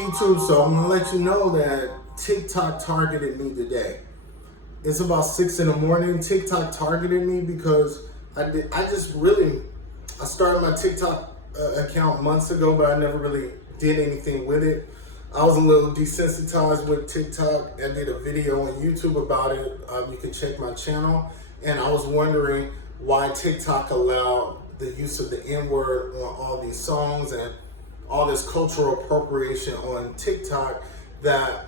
YouTube, so I'm gonna let you know that TikTok targeted me today. It's about 6 in the morning. TikTok targeted me because I started my TikTok account months ago, but I never really did anything with it. I was a little desensitized with TikTok. I did a video on YouTube about it. You can check my channel. And I was wondering why TikTok allowed the use of the N-word on all these songs and all this cultural appropriation on TikTok that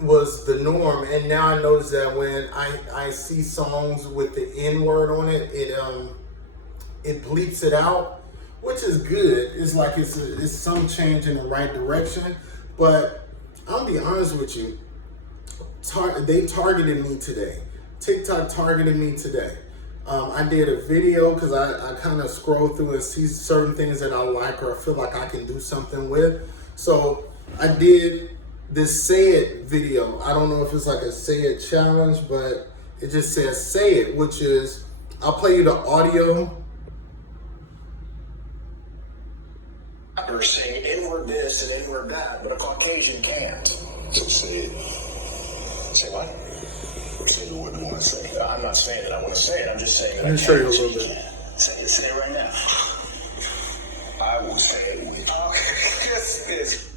was the norm. And now I notice that when I see songs with the N-word on it, it bleeps it out, which is good. It's like it's some change in the right direction. But I'll be honest with you, they targeted me today. TikTok targeted me today. I did a video because I kind of scroll through and see certain things that I like or I feel like I can do something with. So I did this Say It video. I don't know if it's like a Say It challenge, but it just says Say It, which is, I'll play you the audio. Saying N-word this and N-word that, but a Caucasian can't. So say it. Say what? Say what you want to say. I'm not saying that I want to say it. I'm just saying that Let me show you a little bit. Say it right now. I will say it with This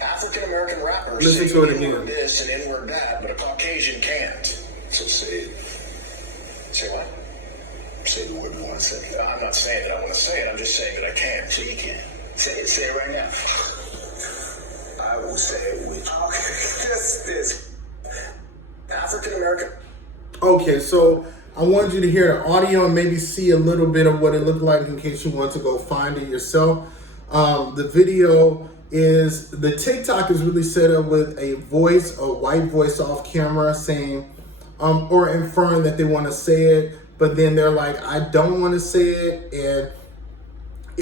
African American rapper Listen saying to it again. N-word this and N-word that, but a Caucasian can't. So say it. Say what? Say what you want to say. I'm not saying that I want to say it. I'm just saying that I can't. So you can. Say it right now. I will say it with This African American. Okay, so I wanted you to hear the audio and maybe see a little bit of what it looked like in case you want to go find it yourself. The video is, the TikTok is really set up with a white voice off camera saying, or inferring that they want to say it, but then they're like, I don't want to say it. And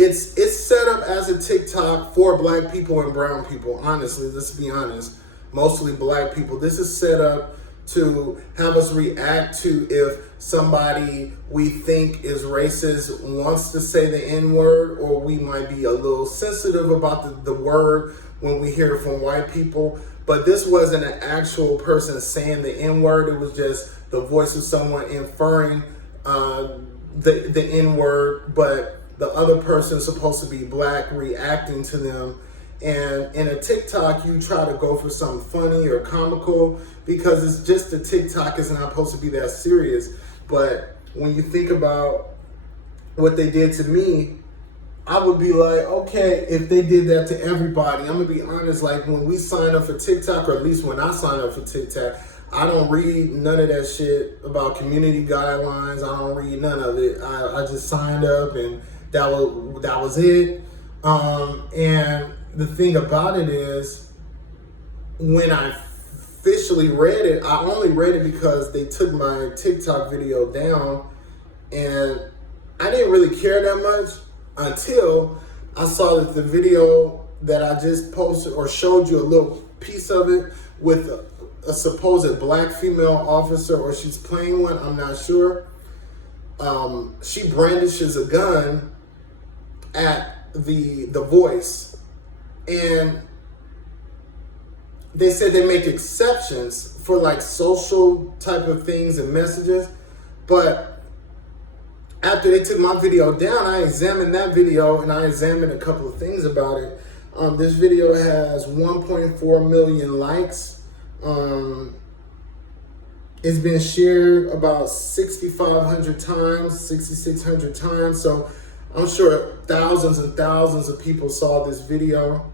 it's set up as a TikTok for black people and brown people. Honestly, let's be honest, mostly black people. This is set up to have us react to if somebody we think is racist wants to say the N-word, or we might be a little sensitive about the word when we hear it from white people. But this wasn't an actual person saying the N-word. It was just the voice of someone inferring the N-word, but the other person supposed to be black reacting to them. And in a TikTok, you try to go for something funny or comical because it's just a TikTok. It's not supposed to be that serious. But when you think about what they did to me, I would be like, okay, if they did that to everybody, I'm gonna be honest, like when we sign up for TikTok, or at least when I sign up for TikTok, I don't read none of that shit about community guidelines. I don't read none of it. I just signed up and that was it. And the thing about it is, when I officially read it, I only read it because they took my TikTok video down, and I didn't really care that much until I saw that the video that I just posted or showed you a little piece of it with a supposed black female officer, or she's playing one, I'm not sure. She brandishes a gun at the voice, and they said they make exceptions for like social type of things and messages. But after they took my video down, I examined that video and I examined a couple of things about it. This video has 1.4 million likes. It's been shared about 6,500 times, 6,600 times. So I'm sure thousands and thousands of people saw this video,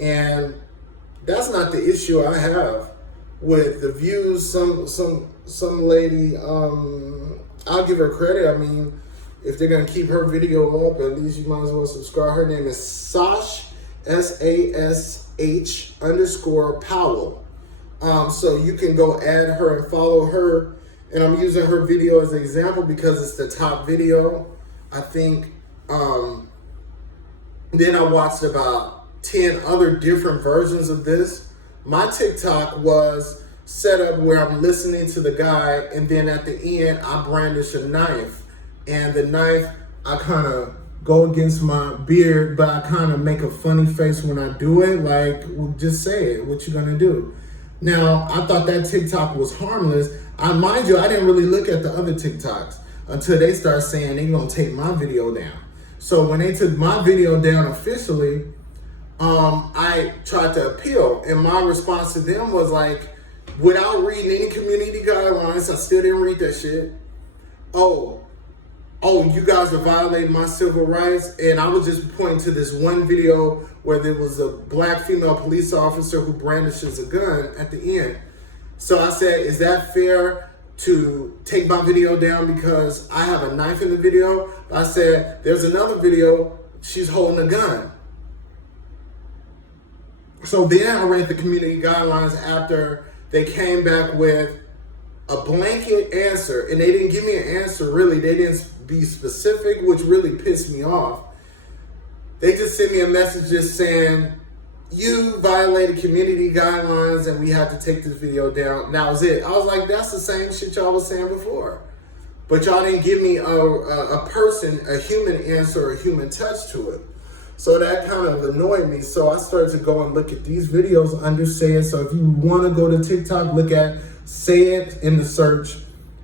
and that's not the issue I have with the views. Some lady, I'll give her credit. I mean, if they're gonna keep her video up, at least you might as well subscribe. Her name is Sash, SASH_Powell. So you can go add her and follow her. And I'm using her video as an example because it's the top video, I think. Then I watched about 10 other different versions of this. My TikTok was set up where I'm listening to the guy, and then at the end, I brandish a knife. And the knife, I kind of go against my beard, but I kind of make a funny face when I do it. Like, well, just say it. What you gonna do? Now, I thought that TikTok was harmless. Mind you, I didn't really look at the other TikToks until they start saying they gonna take my video down. So when they took my video down officially, I tried to appeal, and my response to them was like, without reading any community guidelines, I still didn't read that shit. Oh, you guys are violating my civil rights. And I was just pointing to this one video where there was a black female police officer who brandishes a gun at the end. So I said, is that fair to take my video down because I have a knife in the video? I said, there's another video, she's holding a gun. So then I read the community guidelines after they came back with a blanket answer, and they didn't give me an answer really. They didn't be specific, which really pissed me off. They just sent me a message just saying, you violated community guidelines and we have to take this video down. And that was it. I was like, that's the same shit y'all was saying before. But y'all didn't give me a person, a human answer, a human touch to it. So that kind of annoyed me. So I started to go and look at these videos under Say It. So if you want to go to TikTok, look at Say It in the search.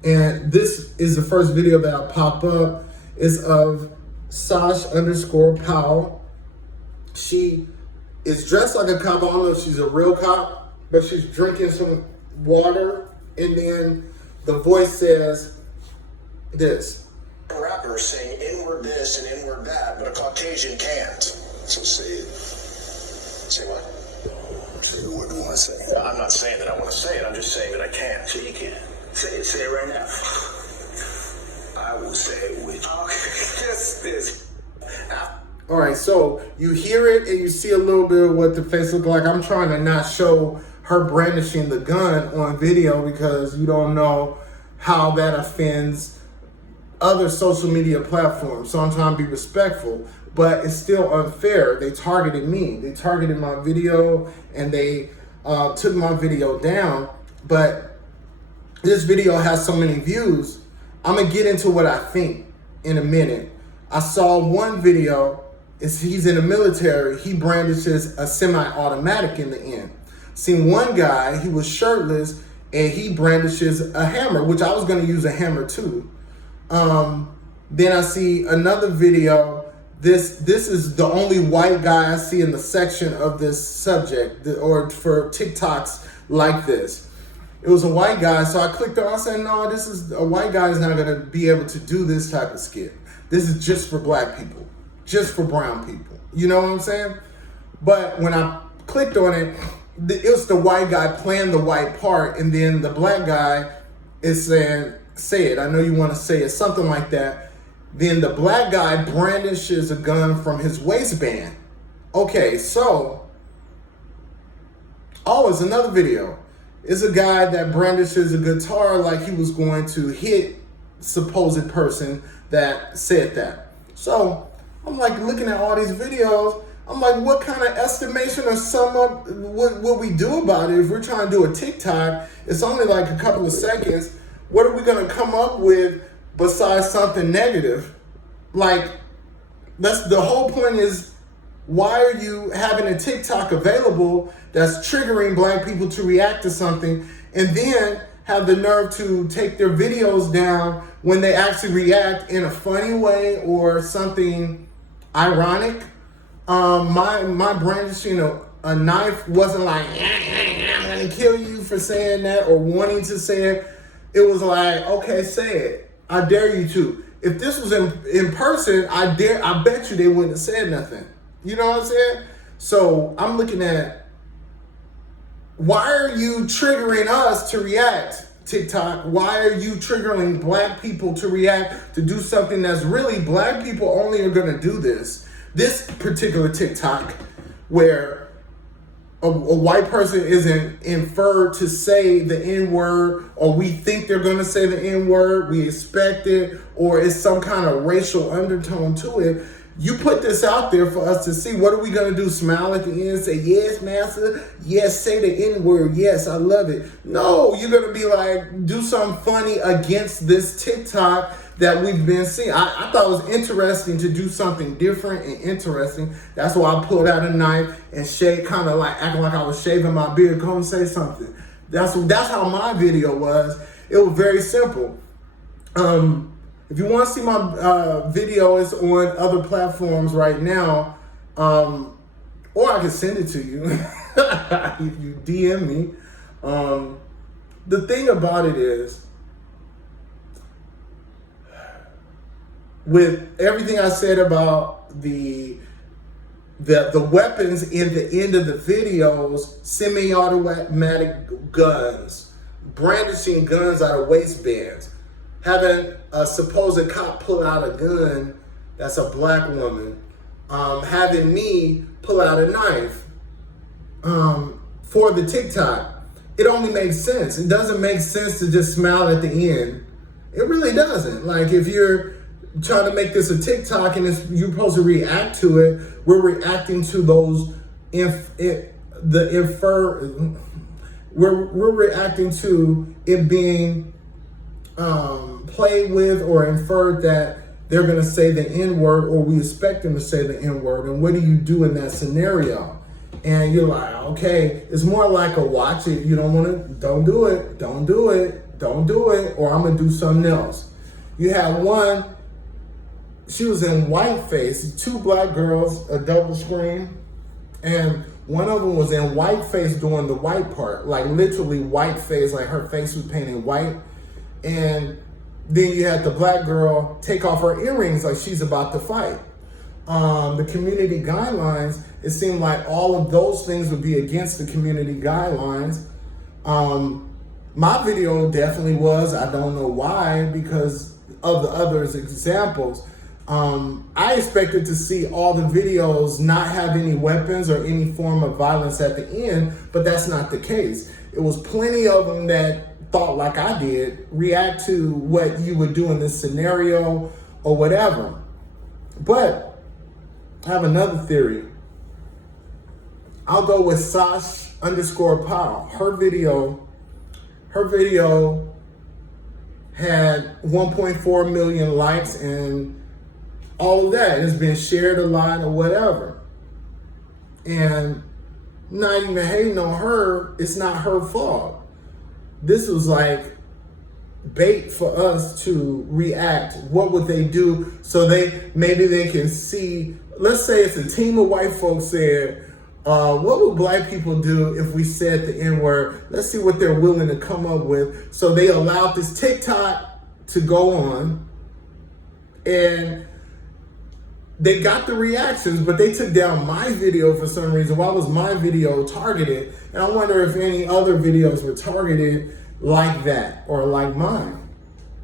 And this is the first video that will pop up. It's of Sash_Powell. She is dressed like a cop. I don't know if she's a real cop, but she's drinking some water. And then the voice says this. Rappers saying inward this and inward that, but a Caucasian can't. So say it. Say what? Say the word you want to say. I'm not saying that I want to say it. I'm just saying that I can't. So you can. Say it right now. I will say it with you. Okay, this. All right, so you hear it and you see a little bit of what the face look like. I'm trying to not show her brandishing the gun on video because you don't know how that offends other social media platforms. So I'm trying to be respectful, but it's still unfair. They targeted me. They targeted my video and they took my video down. But this video has so many views. I'm gonna get into what I think in a minute. I saw one video. He's in the military. He brandishes a semi-automatic in the end. Seen one guy, he was shirtless, and he brandishes a hammer, which I was going to use a hammer too. Then I see another video. This is the only white guy I see in the section of this subject, or for TikToks like this. It was a white guy, so I clicked on. I said, no, this is a white guy is not going to be able to do this type of skit. This is just for black people, just for brown people. You know what I'm saying? But when I clicked on it, it was the white guy playing the white part, and then the black guy is saying, say it. I know you want to say it, something like that. Then the black guy brandishes a gun from his waistband. Okay, so, it's another video. It's a guy that brandishes a guitar like he was going to hit supposed person that said that. So I'm like looking at all these videos. I'm like, what kind of estimation or sum up what we do about it? If we're trying to do a TikTok, it's only like a couple of seconds. What are we going to come up with besides something negative? Like, that's the whole point is, why are you having a TikTok available that's triggering black people to react to something and then have the nerve to take their videos down when they actually react in a funny way or something ironic? My brandishing a knife wasn't like, I'm gonna kill you for saying that or wanting to say it. It was like, okay, say it. I dare you to. If this was in person, I bet you they wouldn't have said nothing. You know what I'm saying? So I'm looking at, why are you triggering us to react, TikTok? Why are you triggering black people to react, to do something that's really black people only are gonna do this? This particular TikTok where a white person isn't inferred to say the N-word, or we think they're gonna say the N-word, we expect it, or it's some kind of racial undertone to it. You put this out there for us to see. What are we going to do? Smile at the end and say, yes, master. Yes, say the N-word. Yes, I love it. No, you're going to be like, do something funny against this TikTok that we've been seeing. I thought it was interesting to do something different and interesting. That's why I pulled out a knife and shaved, kind of like acting like I was shaving my beard. Come and say something. That's how my video was. It was very simple. If you want to see my video, it's on other platforms right now, or I can send it to you if you DM me. The thing about it is, with everything I said about the weapons in the end of the videos, semi-automatic guns, brandishing guns out of waistbands, having a supposed cop pull out a gun that's a black woman, having me pull out a knife for the TikTok, it only makes sense. It doesn't make sense to just smile at the end. It really doesn't. Like, if you're trying to make this a TikTok and you're supposed to react to it, we're reacting to those we're reacting to it being played with or inferred that they're going to say the N-word, or we expect them to say the N-word. And what do you do in that scenario? And you're like, okay, it's more like a watch it. You don't want to, don't do it, don't do it, don't do it, or I'm going to do something else. You have one, she was in whiteface, two black girls, a double screen, and one of them was in whiteface doing the white part, like literally whiteface, like her face was painted white. And then you had the black girl take off her earrings like she's about to fight. The community guidelines, it seemed like all of those things would be against the community guidelines. My video definitely was, I don't know why, because of the others examples. I expected to see all the videos not have any weapons or any form of violence at the end, but that's not the case. It was plenty of them that thought like I did, react to what you would do in this scenario or whatever. But I have another theory. I'll go with Sash_Powell. Her video had 1.4 million likes, and all of that has been shared a lot or whatever. And not even hating on her, it's not her fault. This was like bait for us to react. What would they do? So maybe they can see, let's say it's a team of white folks said, what would black people do if we said the N-word? Let's see what they're willing to come up with. So they allowed this TikTok to go on, and they got the reactions, but they took down my video for some reason. Why was my video targeted? And I wonder if any other videos were targeted like that or like mine.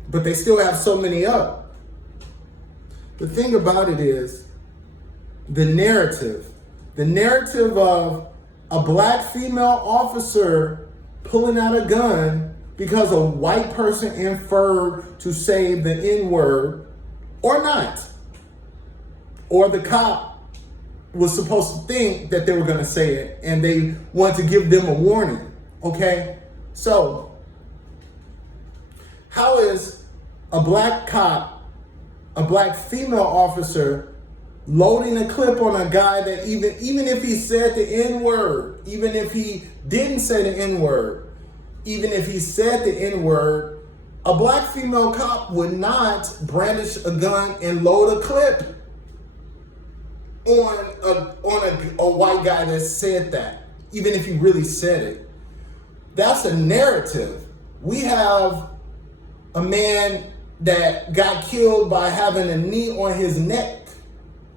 But they still have so many up. The thing about it is the narrative of a black female officer pulling out a gun because a white person inferred to say the N-word or not. Or the cop was supposed to think that they were going to say it and they want to give them a warning. Okay? So, how is a black cop, a black female officer, loading a clip on a guy that even if he said the N-word, even if he didn't say the N-word, even if he said the N-word, a black female cop would not brandish a gun and load a clip on a white guy that said that, even if he really said it. That's a narrative. We have a man that got killed by having a knee on his neck.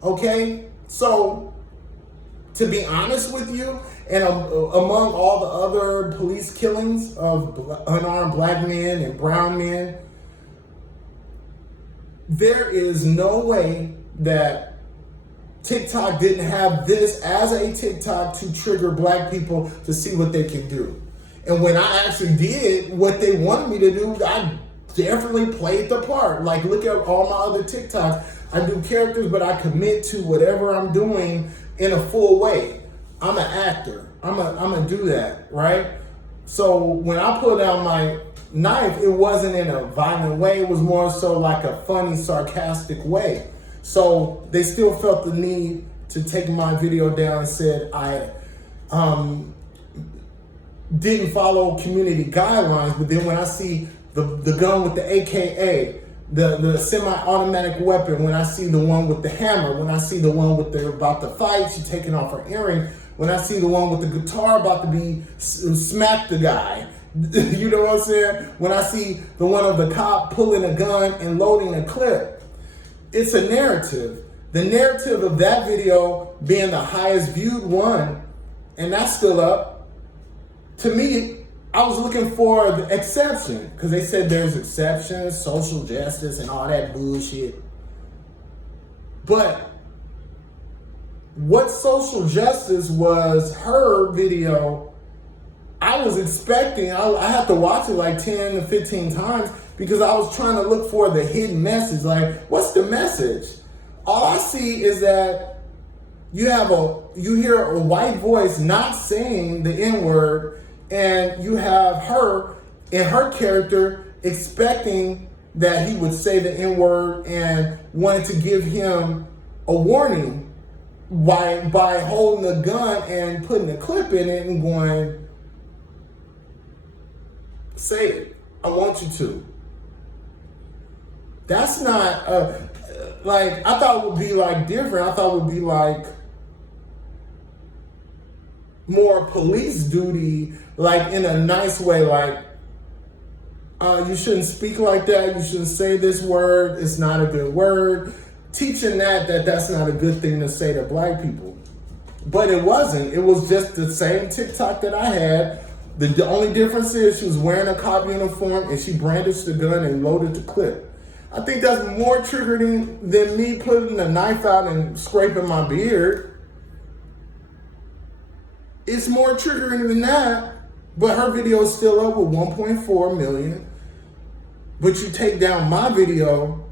Okay? So, to be honest with you, and among all the other police killings of unarmed black men and brown men, there is no way that TikTok didn't have this as a TikTok to trigger black people to see what they can do. And when I actually did what they wanted me to do, I definitely played the part. Like, look at all my other TikToks. I do characters, but I commit to whatever I'm doing in a full way. I'm an actor. I'm gonna do that, right? So when I put out knife, it wasn't in a violent way. It was more so like a funny, sarcastic way. So they still felt the need to take my video down and said I didn't follow community guidelines. But then when I see the gun with the AKA, the semi-automatic weapon, when I see the one with the hammer, when I see the one with the about to fight, she taking off her earring, when I see the one with the guitar about to be smack the guy, you know what I'm saying? When I see the one of the cop pulling a gun and loading a clip, it's a narrative. The narrative of that video being the highest viewed one, and that's still up, to me, I was looking for the exception, because they said there's exceptions, social justice, and all that bullshit. But what social justice was her video, I was expecting, I had to watch it like 10 to 15 times because I was trying to look for the hidden message. Like, what's the message? All I see is that you hear a white voice not saying the N-word, and you have her in her character expecting that he would say the N-word and wanted to give him a warning by holding the gun and putting a clip in it and going, say it, I want you to. That's not, like, I thought it would be like different. I thought it would be like more police duty, like in a nice way, like, you shouldn't speak like that, you shouldn't say this word, it's not a good word. Teaching that's not a good thing to say to black people. But it wasn't. It was just the same TikTok that I had. The only difference is she was wearing a cop uniform and she brandished the gun and loaded the clip. I think that's more triggering than me putting a knife out and scraping my beard. It's more triggering than that, but her video is still up with 1.4 million. But you take down my video,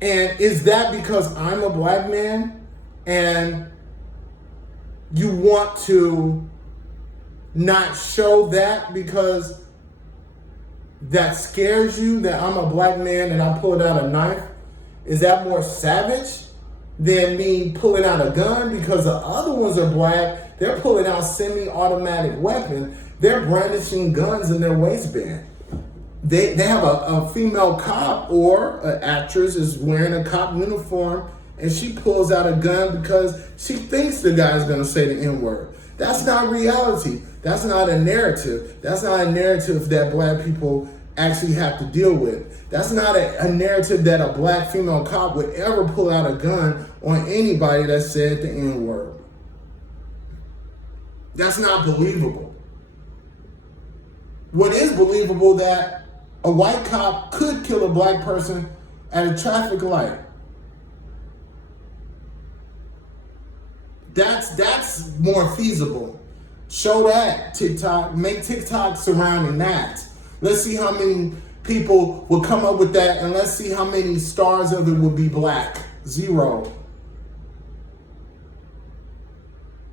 and is that because I'm a black man and you want to not show that because that scares you that I'm a black man and I pulled out a knife? Is that more savage than me pulling out a gun? Because the other ones are black, they're pulling out semi-automatic weapons, they're brandishing guns in their waistband. They have a female cop or an actress is wearing a cop uniform and she pulls out a gun because she thinks the guy's gonna say the N-word. That's not reality. That's not a narrative. That's not a narrative that black people actually have to deal with. That's not a narrative that a black female cop would ever pull out a gun on anybody that said the N-word. That's not believable. What is believable that a white cop could kill a black person at a traffic light. That's more feasible. Show that, TikTok. Make TikTok surrounding that. Let's see how many people will come up with that, and let's see how many stars of it will be black. 0.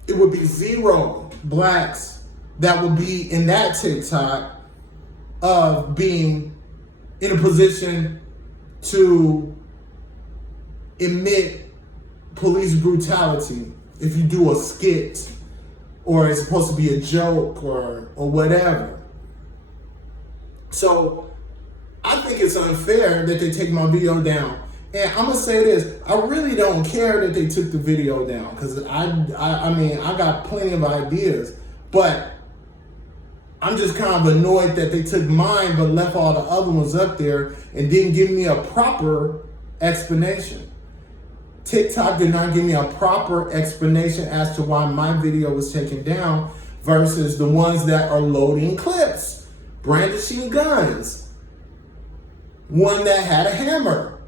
It would be 0 blacks that would be in that TikTok of being in a position to emit police brutality if you do a skit or it's supposed to be a joke or whatever. So I think it's unfair that they take my video down. And I'm gonna say this, I really don't care that they took the video down because I mean, I got plenty of ideas, but I'm just kind of annoyed that they took mine but left all the other ones up there and didn't give me a proper explanation. TikTok did not give me a proper explanation as to why my video was taken down versus the ones that are loading clips, brandishing guns, one that had a hammer.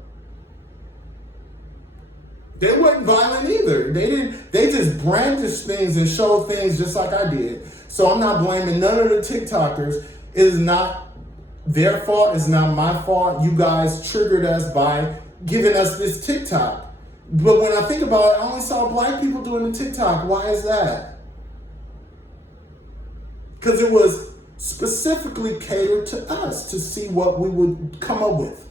They weren't violent either. They just brandished things and showed things just like I did. So I'm not blaming none of the TikTokers. It is not their fault. It's not my fault. You guys triggered us by giving us this TikTok. But when I think about it, I only saw black people doing the TikTok. Why is that? Because it was specifically catered to us to see what we would come up with.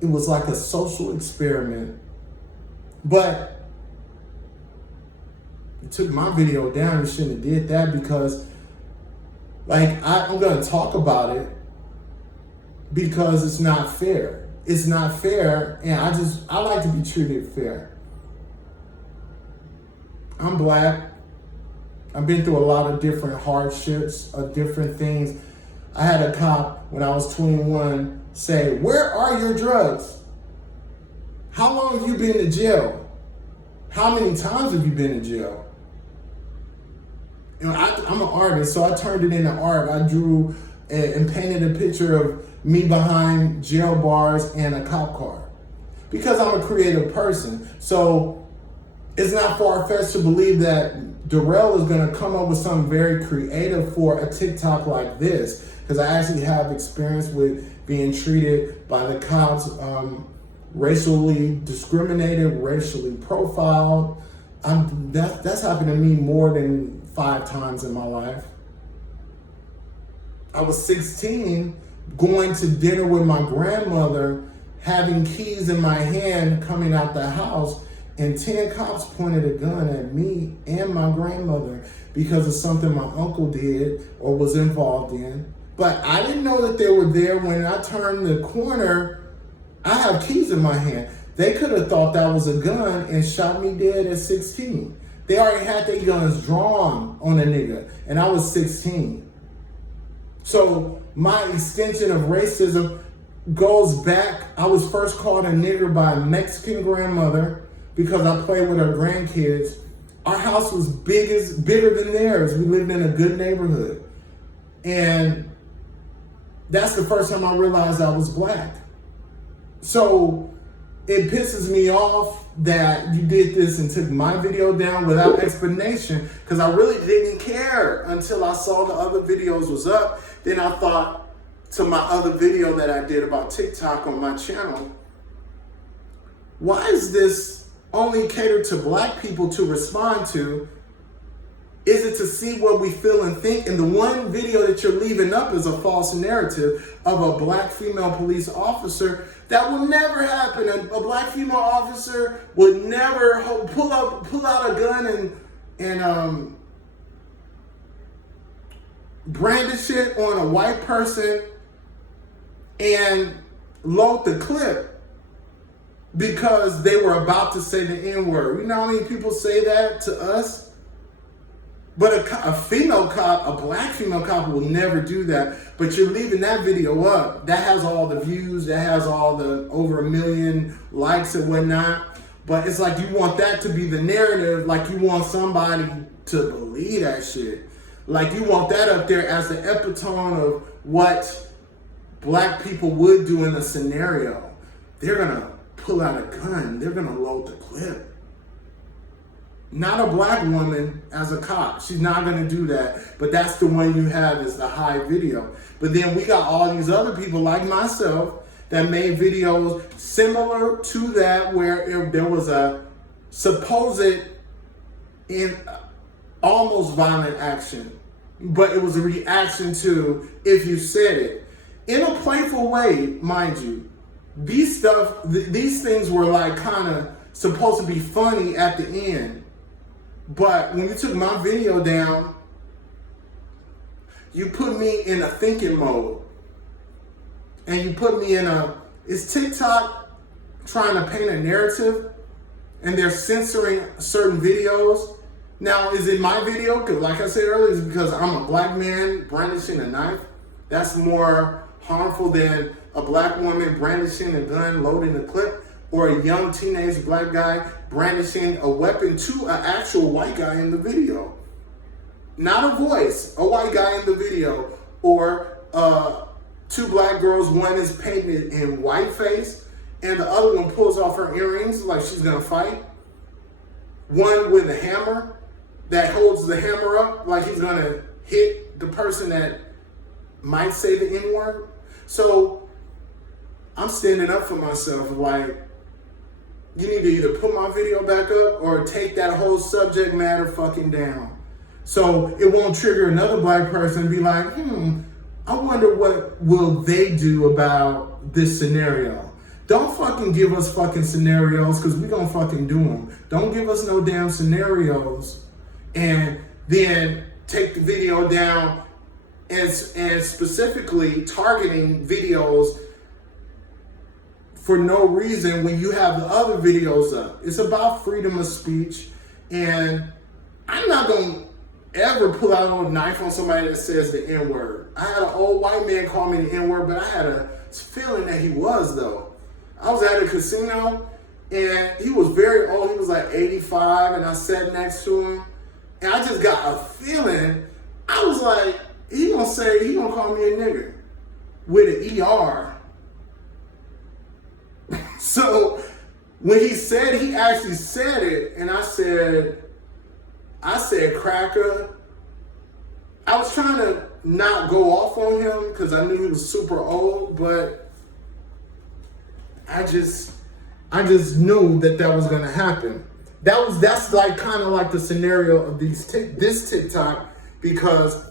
It was like a social experiment. But it took my video down. You shouldn't have did that because, like, I'm going to talk about it because it's not fair. It's not fair, and I like to be treated fair. I'm black. I've been through a lot of different hardships, of different things. I had a cop when I was 21 say, "Where are your drugs? How long have you been in jail? How many times have you been in jail?" You know, I'm an artist, so I turned it into art. I drew and painted a picture of me behind jail bars and a cop car because I'm a creative person. So it's not far-fetched to believe that Darrell is going to come up with something very creative for a TikTok like this, because I actually have experience with being treated by the cops, racially discriminated, racially profiled. That's happened to me more than 5 times in my life. I was 16, going to dinner with my grandmother, having keys in my hand, coming out the house, and 10 cops pointed a gun at me and my grandmother because of something my uncle did or was involved in. But I didn't know that they were there. When I turned the corner, I have keys in my hand. They could have thought that was a gun and shot me dead at 16. They already had their guns drawn on a nigga, and I was 16. So my extension of racism goes back. I was first called a nigger by a Mexican grandmother because I played with her grandkids. Our house was bigger than theirs. We lived in a good neighborhood. And that's the first time I realized I was black. So it pisses me off that you did this and took my video down without explanation, because I really didn't care until I saw the other videos was up. Then I thought to my other video that I did about TikTok on my channel, why is this only catered to black people to respond to? Is it to see what we feel and think? And the one video that you're leaving up is a false narrative of a black female police officer. That will never happen. A black female officer would never pull out a gun and brandish it on a white person and load the clip because they were about to say the N-word. You know how many people say that to us? But a female cop, a black female cop, will never do that. But you're leaving that video up. That has all the views. That has all the over 1 million likes and whatnot. But it's like you want that to be the narrative. Like you want somebody to believe that shit. Like you want that up there as the epitome of what black people would do in a scenario. They're going to pull out a gun. They're going to load the clip. Not a black woman as a cop. She's not going to do that. But that's the one you have is the high video. But then we got all these other people like myself that made videos similar to that, where there was a supposed almost violent action. But it was a reaction to if you said it. In a playful way, mind you. These things were like kind of supposed to be funny at the end. But when you took my video down, you put me in a thinking mode. And you put me in is TikTok trying to paint a narrative and they're censoring certain videos? Now, is it my video? Because like I said earlier, it's because I'm a black man brandishing a knife. That's more harmful than a black woman brandishing a gun, loading a clip, or a young teenage black guy brandishing a weapon to an actual white guy in the video. Not a voice, a white guy in the video. Or 2 black girls, one is painted in white face, and the other one pulls off her earrings like she's gonna fight. One with a hammer that holds the hammer up like he's gonna hit the person that might say the N-word. So I'm standing up for myself, like, you need to either put my video back up or take that whole subject matter fucking down. So it won't trigger another black person to be like, I wonder what will they do about this scenario. Don't fucking give us fucking scenarios, because we gonna fucking do them. Don't give us no damn scenarios and then take the video down and specifically targeting videos for no reason when you have the other videos up. It's about freedom of speech, and I'm not gonna ever pull out a knife on somebody that says the N-word. I had an old white man call me the N-word, but I had a feeling that he was, though. I was at a casino, and he was very old. He was like 85, and I sat next to him, and I just got a feeling. I was like, he gonna call me a nigger with an ER. So when he actually said it, and I said cracker. I was trying to not go off on him because I knew he was super old, but I just knew that was gonna happen. That's like kind of like the scenario of this TikTok, because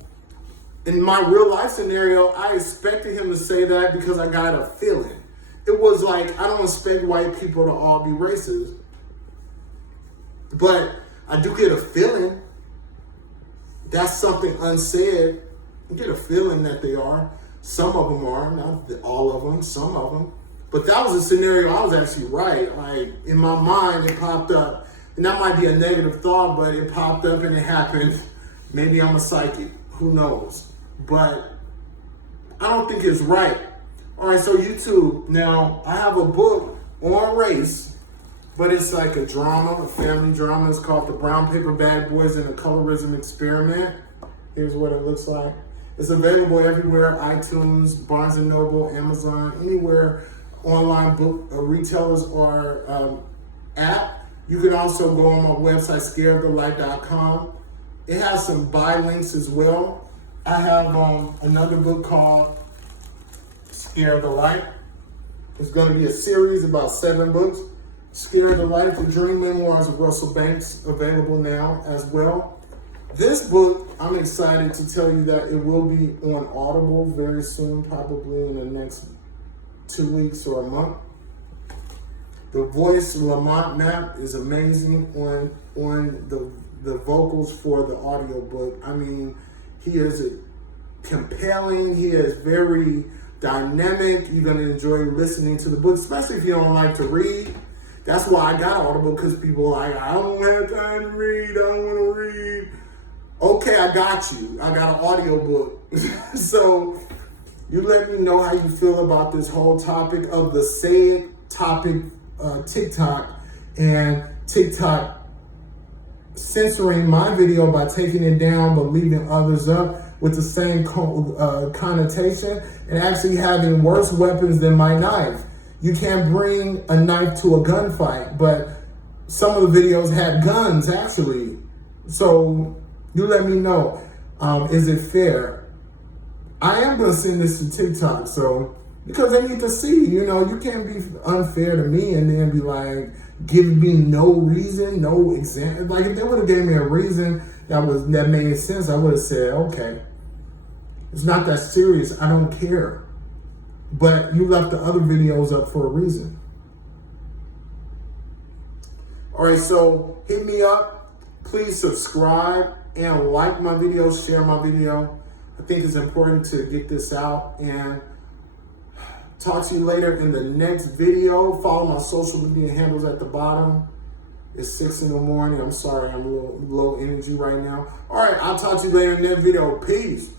in my real life scenario, I expected him to say that because I got a feeling. It was like, I don't expect white people to all be racist, but I do get a feeling. That's something unsaid. I get a feeling that they are. Some of them are, not all of them, some of them. But that was a scenario I was actually right. Like, in my mind, it popped up. And that might be a negative thought, but it popped up and it happened. Maybe I'm a psychic. Who knows? But I don't think it's right. All right, so YouTube. Now, I have a book on race, but it's like a drama, a family drama. It's called The Brown Paper Bag Boys and the Colorism Experiment. Here's what it looks like. It's available everywhere: iTunes, Barnes & Noble, Amazon, anywhere online book retailers or app. You can also go on my website, scareofthelight.com. It has some buy links as well. I have another book called Scare of the Light. It's going to be a series about 7 books. Scare of the Light, The Dream Memoirs of Russell Banks, available now as well. This book, I'm excited to tell you that it will be on Audible very soon, probably in the next 2 weeks or a month. The voice Lamont Map is amazing on the vocals for the audiobook. I mean, he is compelling, he is very dynamic. You're going to enjoy listening to the book, especially if you don't like to read. That's why I got Audible, because people are like, I don't have time to read, I don't want to read. Okay, I got you. I got an audiobook. So you let me know how you feel about this whole topic of the said topic, TikTok, and TikTok censoring my video by taking it down but leaving others up with the same connotation, and actually having worse weapons than my knife. You can't bring a knife to a gunfight, but some of the videos had guns actually. So you let me know, is it fair? I am gonna send this to TikTok, so because they need to see, you can't be unfair to me and then be like, give me no reason, no example. Like, if they would have gave me a reason that made sense, I would have said, okay, it's not that serious, I don't care. But you left the other videos up for a reason. All right, so hit me up. Please subscribe and like my video, share my video. I think it's important to get this out, and talk to you later in the next video. Follow my social media handles at the bottom. It's 6 in the morning. I'm sorry, I'm a little low energy right now. All right, I'll talk to you later in that video. Peace.